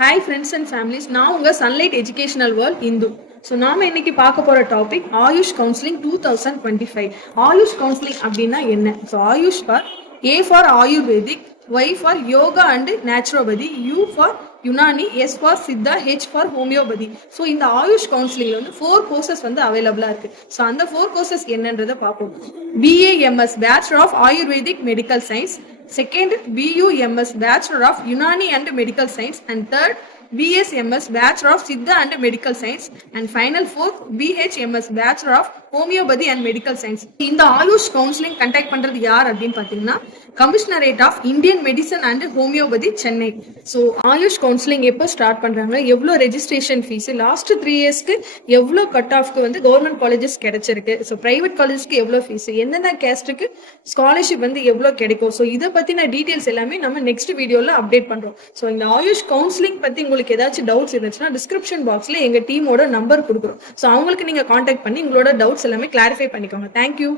Hi friends and families, நான் உங்கள் sunlight educational world Indhu. So நாம் இன்னைக்கு பார்க்க போகிற topic AYUSH counselling 2025. AYUSH counselling அப்படின்னா என்ன? So AYUSH for A for Ayurvedic, Y for yoga and naturopathy, U for Unani, S for Siddha, H for homeopathy. So இந்த ஆயுஷ் கவுன்சிலிங்ல வந்து 4 கோர்சஸ் வந்து அவைலபிளா இருக்கு. ஸோ அந்த 4 கோர்சஸ் என்னன்றதை பார்ப்போம். BAMS bachelor of Ayurvedic medical science, second BUMS Bachelor of Unani and Medical Science, and third BSMS Bachelor of Siddha and Medical Science, and final fourth BHMS Bachelor of Homeopathy and Medical Science. இந்த AYUSH counselling conduct பண்றது யார் அப்படின்னு பாத்தீங்கன்னா commissionerate of Indian medicine and homeopathy, Chennai. So AYUSH counselling எப்போ start பண்றாங்க, எவ்வளோ registration fees, last 3 இயர்ஸ்க்கு எவ்வளோ கட் ஆஃப்க்கு வந்து கவர்மெண்ட் காலேஜஸ் கிடைச்சிருக்கு, ஸோ பிரைவேட் காலேஜஸ்க்கு எவ்வளோ ஃபீஸ், எந்தெந்த கேஸ்ட்டுக்கு ஸ்காலர்ஷிப் வந்து எவ்வளோ கிடைக்கும், ஸோ இதை பத்தின டீடைல்ஸ் எல்லாமே நம்ம நெக்ஸ்ட் வீடியோல அப்டேட் பண்றோம். ஸோ இந்த ஆயுஷ் கவுன்சிலிங் பத்தி உங்களுக்கு ஏதாச்சும் டவுட்ஸ் இருந்துச்சுன்னா டிஸ்கிரிப்ஷன் பாக்ஸ்ல எங்க டீமோட நம்பர் கொடுக்குறோம். ஸோ அவங்களுக்கு நீங்க கான்டாக்ட் பண்ணி உங்களோட டவுட்ஸ் எல்லாமே கிளாரிஃபை பண்ணிக்கோங்க. தேங்க்யூ.